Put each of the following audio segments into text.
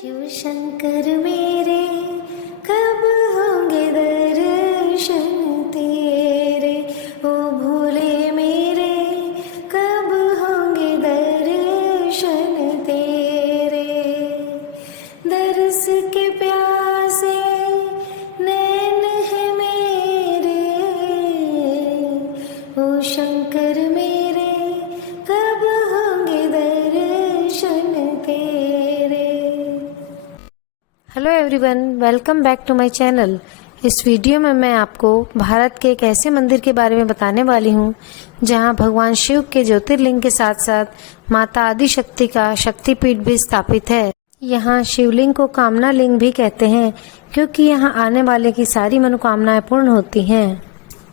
शिव शंकर मेरे कब होंगे दर्शन तेरे, ओ भोले मेरे कब होंगे दर्शन तेरे। दर्श के प्यासे नैन है मेरे, ओ शंकर मेरे कब होंगे दर्शन तेरे। Hello everyone, welcome back to my channel. इस वीडियो में मैं आपको भारत के एक ऐसे मंदिर के बारे में बताने वाली हूँ जहाँ भगवान शिव के ज्योतिर्लिंग के साथ साथ माता आदिशक्ति का शक्तिपीठ भी स्थापित है। यहाँ शिवलिंग को कामना लिंग भी कहते हैं क्योंकि यहाँ आने वाले की सारी मनोकामनाएं पूर्ण होती हैं।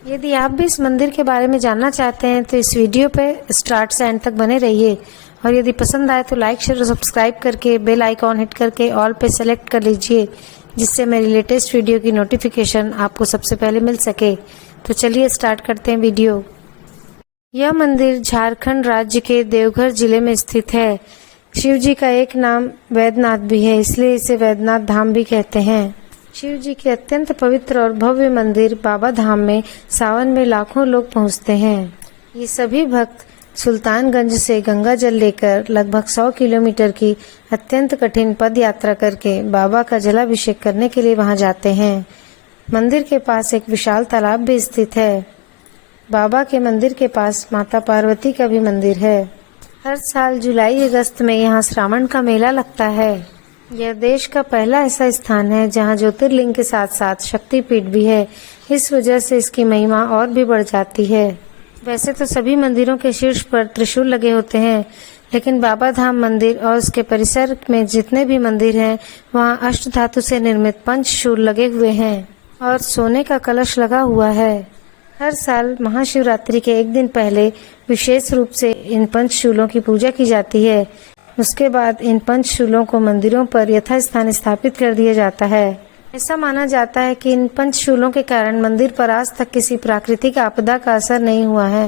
यदि आप भी इस मंदिर के बारे में जानना चाहते हैं तो इस वीडियो पे स्टार्ट से एंड तक बने रहिए और यदि पसंद आए तो लाइक शेयर और सब्सक्राइब करके बेल आइकॉन हिट करके ऑल पे सेलेक्ट कर लीजिए, जिससे मेरी लेटेस्ट वीडियो की नोटिफिकेशन आपको सबसे पहले मिल सके। तो चलिए स्टार्ट करते हैं वीडियो। यह मंदिर झारखंड राज्य के देवघर जिले में स्थित है। शिव जी का एक नाम वैद्यनाथ भी है, इसलिए इसे वैद्यनाथ धाम भी कहते हैं। शिव जी के अत्यंत पवित्र और भव्य मंदिर बाबा धाम में सावन में लाखों लोग पहुंचते हैं। ये सभी भक्त सुल्तानगंज से गंगा जल लेकर लगभग 100 किलोमीटर की अत्यंत कठिन पद यात्रा करके बाबा का जलाभिषेक करने के लिए वहां जाते हैं। मंदिर के पास एक विशाल तालाब भी स्थित है। बाबा के मंदिर के पास माता पार्वती का भी मंदिर है। हर साल जुलाई अगस्त में यहाँ श्रावण का मेला लगता है। यह देश का पहला ऐसा स्थान है जहाँ ज्योतिर्लिंग के साथ साथ शक्तिपीठ भी है। इस वजह से इसकी महिमा और भी बढ़ जाती है। वैसे तो सभी मंदिरों के शीर्ष पर त्रिशूल लगे होते हैं, लेकिन बाबा धाम मंदिर और उसके परिसर में जितने भी मंदिर हैं वहाँ अष्ट धातु से निर्मित पंचशूल लगे हुए हैं और सोने का कलश लगा हुआ है। हर साल महाशिवरात्रि के एक दिन पहले विशेष रूप से इन पंचशूलों की पूजा की जाती है। उसके बाद इन पंचशूलों को मंदिरों पर यथास्थान स्थापित कर दिया जाता है। ऐसा माना जाता है कि इन पंचशूलों के कारण मंदिर पर आज तक किसी प्राकृतिक आपदा का असर नहीं हुआ है।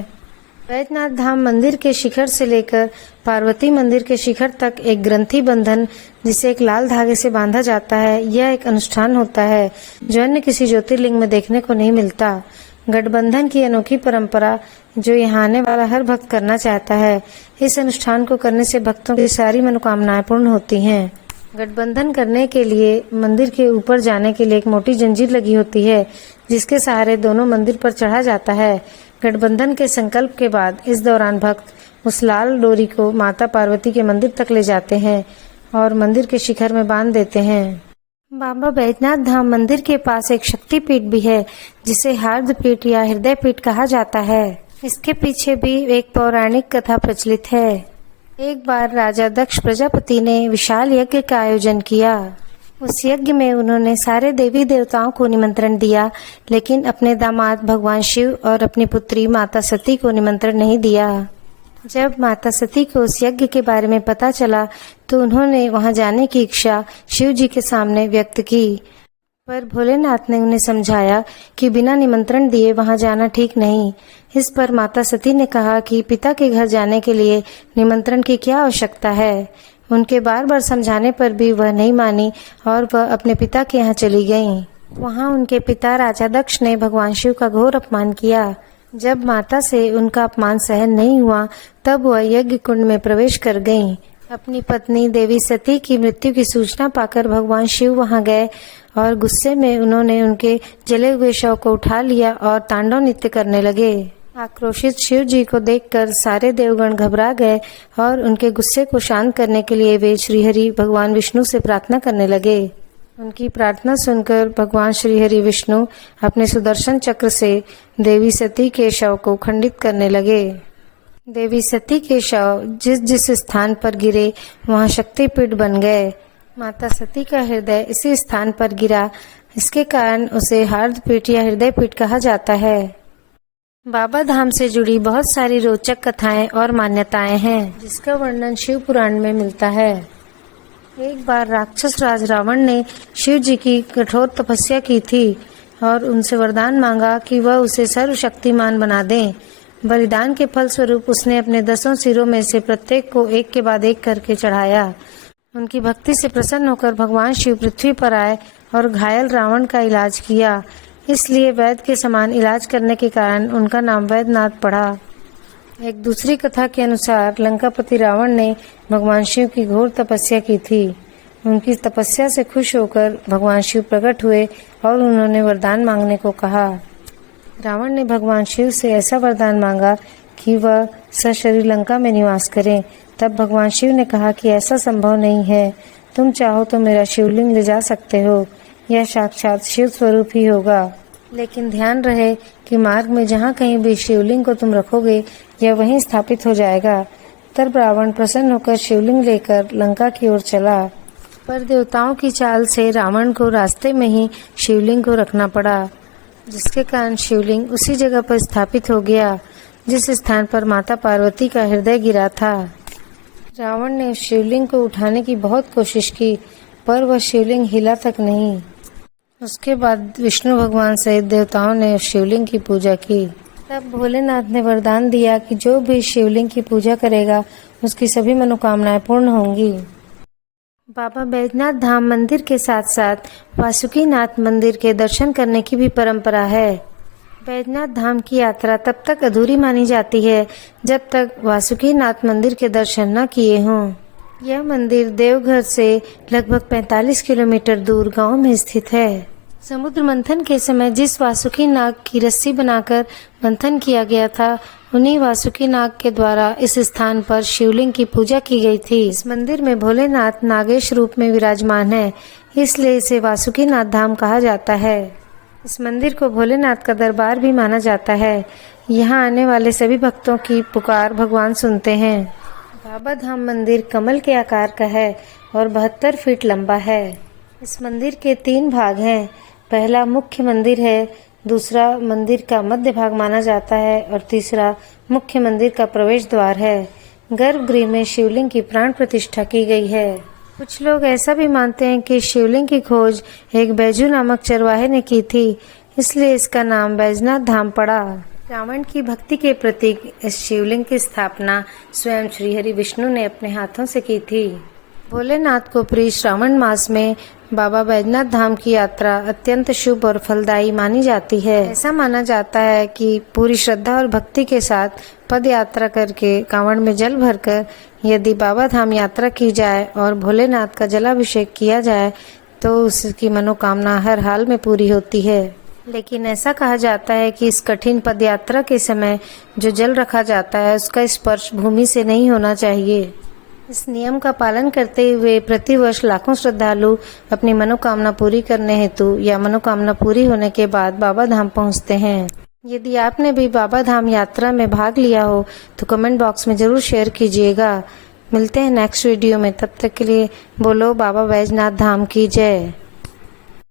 वैद्यनाथ धाम मंदिर के शिखर से लेकर पार्वती मंदिर के शिखर तक एक ग्रंथि बंधन, जिसे एक लाल धागे से बांधा जाता है, यह एक अनुष्ठान होता है जो अन्य किसी ज्योतिर्लिंग में देखने को नहीं मिलता। गठबंधन की अनोखी परंपरा जो यहाँ आने वाला हर भक्त करना चाहता है। इस अनुष्ठान को करने से भक्तों की सारी मनोकामनाएं पूर्ण होती हैं। गठबंधन करने के लिए मंदिर के ऊपर जाने के लिए एक मोटी जंजीर लगी होती है, जिसके सहारे दोनों मंदिर पर चढ़ा जाता है। गठबंधन के संकल्प के बाद इस दौरान भक्त उस लाल डोरी को माता पार्वती के मंदिर तक ले जाते हैं और मंदिर के शिखर में बांध देते हैं। बाबा बैजनाथ धाम मंदिर के पास एक शक्तिपीठ भी है, जिसे हार्दपीठ या हृदय पीठ कहा जाता है। इसके पीछे भी एक पौराणिक कथा प्रचलित है। एक बार राजा दक्ष प्रजापति ने विशाल यज्ञ का आयोजन किया। उस यज्ञ में उन्होंने सारे देवी देवताओं को निमंत्रण दिया, लेकिन अपने दामाद भगवान शिव और अपनी पुत्री माता सती को निमंत्रण नहीं दिया। जब माता सती को उस यज्ञ के बारे में पता चला तो उन्होंने वहां जाने की इच्छा शिव जी के सामने व्यक्त की, पर भोलेनाथ ने उन्हें समझाया कि बिना निमंत्रण दिए वहां जाना ठीक नहीं। इस पर माता सती ने कहा कि पिता के घर जाने के लिए निमंत्रण की क्या आवश्यकता है। उनके बार बार समझाने पर भी वह नहीं मानी और वह अपने पिता के यहाँ चली गईं। वहां उनके पिता राजा दक्ष ने भगवान शिव का घोर अपमान किया। जब माता से उनका अपमान सहन नहीं हुआ तब वह यज्ञ कुंड में प्रवेश कर गईं। अपनी पत्नी देवी सती की मृत्यु की सूचना पाकर भगवान शिव वहां गए और गुस्से में उन्होंने उनके जले हुए शव को उठा लिया और तांडव नृत्य करने लगे। आक्रोशित शिव जी को देखकर सारे देवगण घबरा गए और उनके गुस्से को शांत करने के लिए वे श्रीहरि भगवान विष्णु से प्रार्थना करने लगे। उनकी प्रार्थना सुनकर भगवान श्रीहरि विष्णु अपने सुदर्शन चक्र से देवी सती के शव को खंडित करने लगे। देवी सती के शव जिस जिस स्थान पर गिरे वहां शक्तिपीठ बन गए। माता सती का हृदय इसी स्थान पर गिरा, इसके कारण उसे हार्दपीठ या हृदय पीठ कहा जाता है। बाबा धाम से जुड़ी बहुत सारी रोचक कथाएं और मान्यताएं हैं, जिसका वर्णन शिव पुराण में मिलता है। एक बार राक्षस राज रावण ने शिव जी की कठोर तपस्या की थी और उनसे वरदान मांगा कि वह उसे सर्वशक्तिमान बना दें। बलिदान के फल स्वरूप उसने अपने 10 सिरों में से प्रत्येक को एक के बाद एक करके चढ़ाया। उनकी भक्ति से प्रसन्न होकर भगवान शिव पृथ्वी पर आए और घायल रावण का इलाज किया। इसलिए वैद्य के समान इलाज करने के कारण उनका नाम वैद्यनाथ पड़ा। एक दूसरी कथा के अनुसार लंकापति रावण ने भगवान शिव की घोर तपस्या की थी। उनकी तपस्या से खुश होकर भगवान शिव प्रकट हुए और उन्होंने वरदान मांगने को कहा। रावण ने भगवान शिव से ऐसा वरदान मांगा कि वह सशरीर लंका में निवास करें। तब भगवान शिव ने कहा कि ऐसा संभव नहीं है, तुम चाहो तो मेरा शिवलिंग ले जा सकते हो, यह साक्षात शिव स्वरूप ही होगा, लेकिन ध्यान रहे कि मार्ग में जहाँ कहीं भी शिवलिंग को तुम रखोगे यह वहीं स्थापित हो जाएगा। तब रावण प्रसन्न होकर शिवलिंग लेकर लंका की ओर चला, पर देवताओं की चाल से रावण को रास्ते में ही शिवलिंग को रखना पड़ा, जिसके कारण शिवलिंग उसी जगह पर स्थापित हो गया जिस स्थान पर माता पार्वती का हृदय गिरा था। रावण ने उस शिवलिंग को उठाने की बहुत कोशिश की, पर वह शिवलिंग हिला तक नहीं। उसके बाद विष्णु भगवान सहित देवताओं ने उस शिवलिंग की पूजा की। तब भोलेनाथ ने वरदान दिया कि जो भी शिवलिंग की पूजा करेगा उसकी सभी मनोकामनाएं पूर्ण होंगी। बाबा बैजनाथ धाम मंदिर के साथ साथ वासुकीनाथ मंदिर के दर्शन करने की भी परंपरा है। बैजनाथ धाम की यात्रा तब तक अधूरी मानी जाती है जब तक वासुकीनाथ मंदिर के दर्शन न किए हों। यह मंदिर देवघर से लगभग 45 किलोमीटर दूर गांव में स्थित है। समुद्र मंथन के समय जिस वासुकी नाग की रस्सी बनाकर मंथन किया गया था, उन्हीं वासुकी नाग के द्वारा इस स्थान पर शिवलिंग की पूजा की गई थी। इस मंदिर में भोलेनाथ नागेश रूप में विराजमान है, इसलिए इसे वासुकीनाथ धाम कहा जाता है। इस मंदिर को भोलेनाथ का दरबार भी माना जाता है। यहाँ आने वाले सभी भक्तों की पुकार भगवान सुनते हैं। बाबा धाम मंदिर कमल के आकार का है और 72 फीट लंबा है। इस मंदिर के 3 भाग हैं। पहला मुख्य मंदिर है, दूसरा मंदिर का मध्य भाग माना जाता है और तीसरा मुख्य मंदिर का प्रवेश द्वार है। गर्भगृह में शिवलिंग की प्राण प्रतिष्ठा की गई है। कुछ लोग ऐसा भी मानते हैं कि शिवलिंग की खोज एक बैजू नामक चरवाहे ने की थी, इसलिए इसका नाम बैजनाथ धाम पड़ा। रावण की भक्ति के प्रतीक इस शिवलिंग की स्थापना स्वयं श्री हरि विष्णु ने अपने हाथों से की थी। भोलेनाथ को प्रिय श्रावण मास में बाबा बैजनाथ धाम की यात्रा अत्यंत शुभ और फलदायी मानी जाती है। ऐसा माना जाता है कि पूरी श्रद्धा और भक्ति के साथ पद यात्रा करके कांवड़ में जल भरकर यदि बाबा धाम यात्रा की जाए और भोलेनाथ का जलाभिषेक किया जाए तो उसकी मनोकामना हर हाल में पूरी होती है। लेकिन ऐसा कहा जाता है कि इस कठिन पद यात्रा के समय जो जल रखा जाता है उसका स्पर्श भूमि से नहीं होना चाहिए। इस नियम का पालन करते हुए प्रतिवर्ष लाखों श्रद्धालु अपनी मनोकामना पूरी करने हेतु या मनोकामना पूरी होने के बाद बाबा धाम पहुंचते हैं। यदि आपने भी बाबा धाम यात्रा में भाग लिया हो तो कमेंट बॉक्स में जरूर शेयर कीजिएगा। मिलते हैं नेक्स्ट वीडियो में, तब तक के लिए बोलो बाबा बैजनाथ धाम की जय।